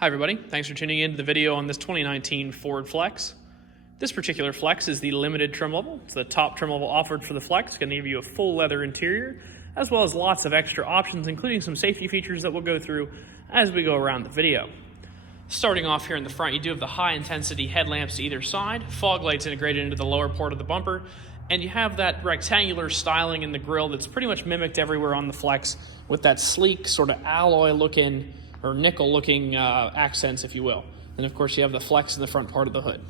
Hi everybody, thanks for tuning in to the video on this 2019 Ford Flex. This particular Flex is the limited trim level. It's the top trim level offered for the Flex. It's going to give you a full leather interior, as well as lots of extra options, including some safety features that we'll go through as we go around the video. Starting off here in the front, you do have the high intensity headlamps to either side, fog lights integrated into the lower part of the bumper, and you have that rectangular styling in the grille that's pretty much mimicked everywhere on the Flex with that sleek sort of alloy looking or nickel looking accents, if you will. And of course you have the Flex in the front part of the hood.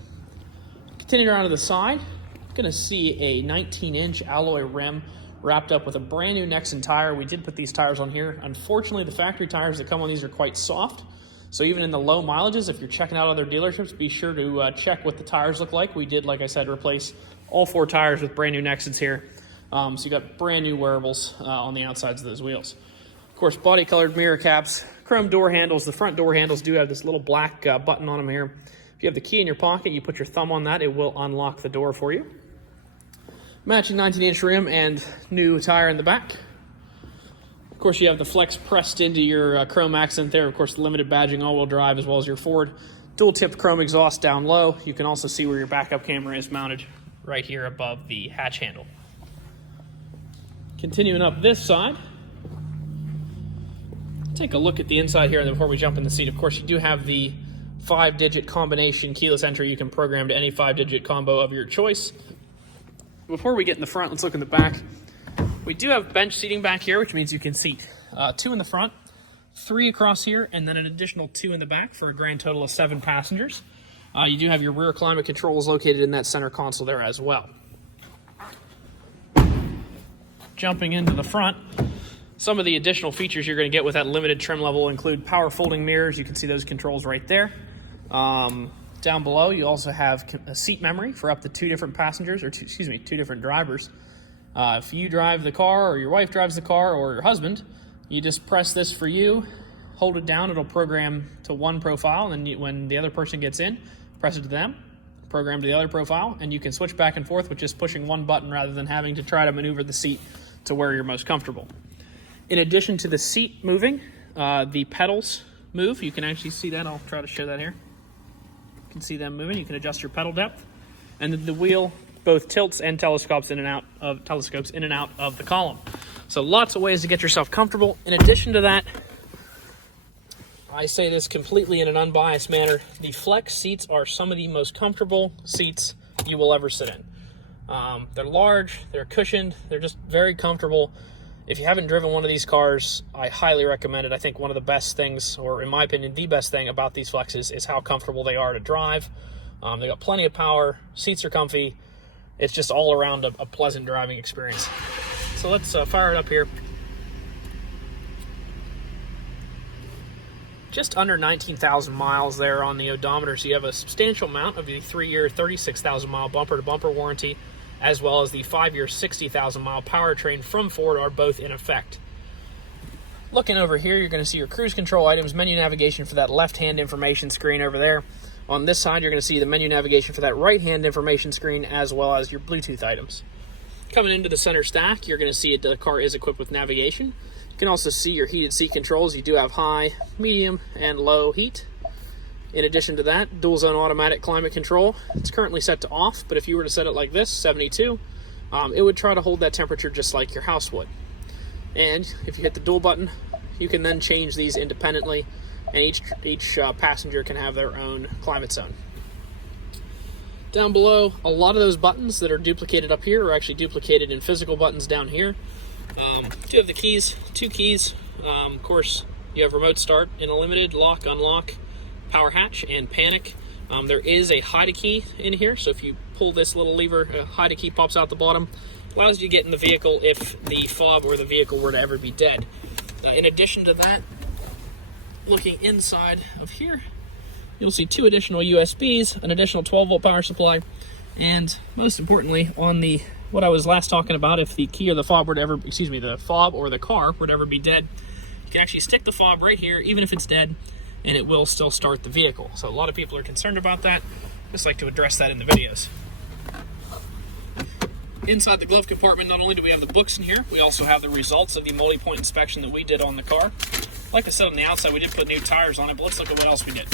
Continuing around to the side, you're going to see a 19-inch alloy rim wrapped up with a brand new Nexen tire. We did put these tires on here. Unfortunately, the factory tires that come on these are quite soft. So even in the low mileages, if you're checking out other dealerships, be sure to check what the tires look like. We did, like I said, replace all 4 tires with brand new Nexens here. So you got brand new wearables on the outsides of those wheels. Of course, body colored mirror caps, chrome door handles. The front door handles do have this little black button on them here. If you have the key in your pocket, you put your thumb on that, it will unlock the door for you. Matching 19-inch rim and new tire in the back. Of course, you have the Flex pressed into your chrome accent there. Of course, limited badging, all-wheel drive, as well as your Ford dual-tipped chrome exhaust down low. You can also see where your backup camera is mounted right here above the hatch handle. Continuing up this side, take a look at the inside here before we jump in the seat. Of course, you do have the 5-digit combination keyless entry. You can program to any 5-digit combo of your choice. Before we get in the front, let's look in the back. We do have bench seating back here, which means you can seat 2 in the front, 3 across here, and then an additional 2 in the back for a grand total of 7 passengers. You do have your rear climate controls located in that center console there as well. Jumping into the front, some of the additional features you're going to get with that limited trim level include power folding mirrors. You can see those controls right there. Down below, you also have a seat memory for up to 2 different passengers, or 2 different drivers. If you drive the car, or your wife drives the car, or your husband, you just press this for you, hold it down, it'll program to one profile, and then when the other person gets in, press it to them, program to the other profile, and you can switch back and forth with just pushing one button rather than having to try to maneuver the seat to where you're most comfortable. In addition to the seat moving, the pedals move. You can actually see that. I'll try to show that here. You can see them moving. You can adjust your pedal depth, and the wheel both tilts and telescopes in and out of the column. So lots of ways to get yourself comfortable. In addition to that, I say this completely in an unbiased manner, the Flex seats are some of the most comfortable seats you will ever sit in. They're large, they're cushioned, they're just very comfortable. If you haven't driven one of these cars, I highly recommend it. I think one of the best things, or in my opinion, the best thing about these Flexes is how comfortable they are to drive. They got plenty of power, seats are comfy. It's just all around a pleasant driving experience. So let's fire it up here. Just under 19,000 miles there on the odometer, so you have a substantial amount of the 3-year, 36,000-mile bumper-to-bumper warranty, as well as the 5-year, 60,000-mile powertrain from Ford are both in effect. Looking over here, you're going to see your cruise control items, menu navigation for that left-hand information screen over there. On this side, you're going to see the menu navigation for that right-hand information screen, as well as your Bluetooth items. Coming into the center stack, you're going to see the car is equipped with navigation. You can also see your heated seat controls. You do have high, medium, and low heat. In addition to that, dual zone automatic climate control. It's currently set to off, but if you were to set it like this, 72, it would try to hold that temperature just like your house would. And if you hit the dual button, you can then change these independently, and each passenger can have their own climate zone. Down below, a lot of those buttons that are duplicated up here are actually duplicated in physical buttons down here. You have the keys, 2 keys. Of course, you have remote start in a limited, lock, unlock, power hatch, and panic. There is a hide key in here, so if you pull this little lever, a hide key pops out the bottom. Allows you to get in the vehicle if the fob or the vehicle were to ever be dead. In addition to that, looking inside of here, you'll see 2 additional USBs, an additional 12-volt power supply, and most importantly, on the what I was last talking about, if the key or the fob were to ever, the fob or the car would ever be dead, you can actually stick the fob right here, even if it's dead, and it will still start the vehicle. So a lot of people are concerned about that. Just like to address that in the videos. Inside the glove compartment, not only do we have the books in here, we also have the results of the multi-point inspection that we did on the car. Like I said on the outside, we did put new tires on it, but let's look at what else we did.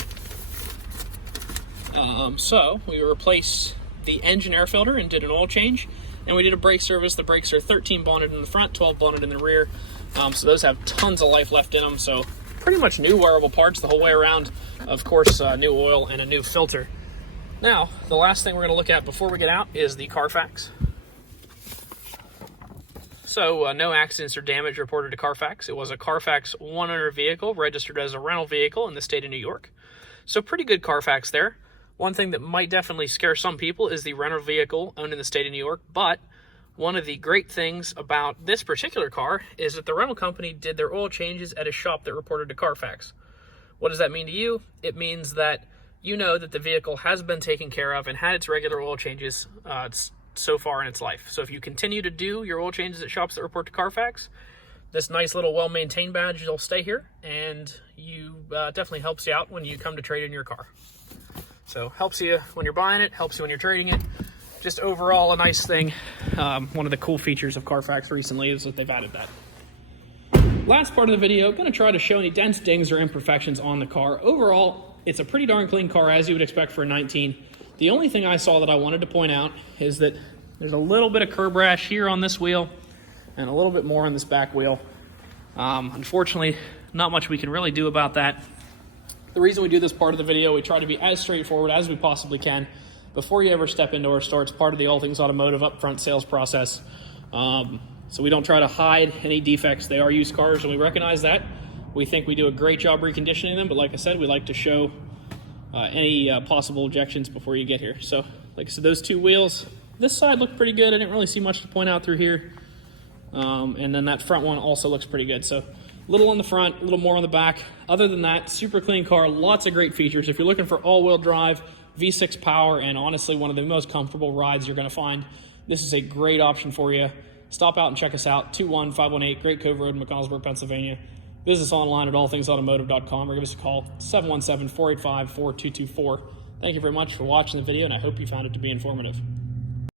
So we replaced the engine air filter and did an oil change, and we did a brake service. The brakes are 13 bonded in the front, 12 bonded in the rear, so those have tons of life left in them. So pretty much new wearable parts the whole way around. Of course, new oil and a new filter. Now, the last thing we're going to look at before we get out is the CarFax. So no accidents or damage reported to CarFax. It was a CarFax 100 vehicle registered as a rental vehicle in the state of New York. So pretty good CarFax there. One thing that might definitely scare some people is the rental vehicle owned in the state of New York, but one of the great things about this particular car is that the rental company did their oil changes at a shop that reported to CarFax. What does that mean to you? It means that you know that the vehicle has been taken care of and had its regular oil changes so far in its life. So if you continue to do your oil changes at shops that report to CarFax, this nice little well-maintained badge will stay here, and you definitely helps you out when you come to trade in your car. So helps you when you're buying it, helps you when you're trading it. Just overall a nice thing. One of the cool features of CarFax recently is that they've added that. Last part of the video, going to try to show any dents, dings, or imperfections on the car. Overall, it's a pretty darn clean car, as you would expect for a 19. The only thing I saw that I wanted to point out is that there's a little bit of curb rash here on this wheel and a little bit more on this back wheel. Unfortunately, not much we can really do about that. The reason we do this part of the video, we try to be as straightforward as we possibly can before you ever step into our store. It's part of the All Things Automotive upfront sales process. So we don't try to hide any defects. They are used cars, and we recognize that. We think we do a great job reconditioning them, but like I said, we like to show any possible objections before you get here. So like I said, those two wheels, this side looked pretty good. I didn't really see much to point out through here. And then that front one also looks pretty good. So a little on the front, a little more on the back. Other than that, super clean car, lots of great features. If you're looking for all-wheel drive, V6 power, and honestly one of the most comfortable rides you're going to find, this is a great option for you. Stop out and check us out, 21518 Great Cove Road, McConnellsburg, Pennsylvania. Visit us online at allthingsautomotive.com or give us a call, 717-485-4224. Thank you very much for watching the video, and I hope you found it to be informative.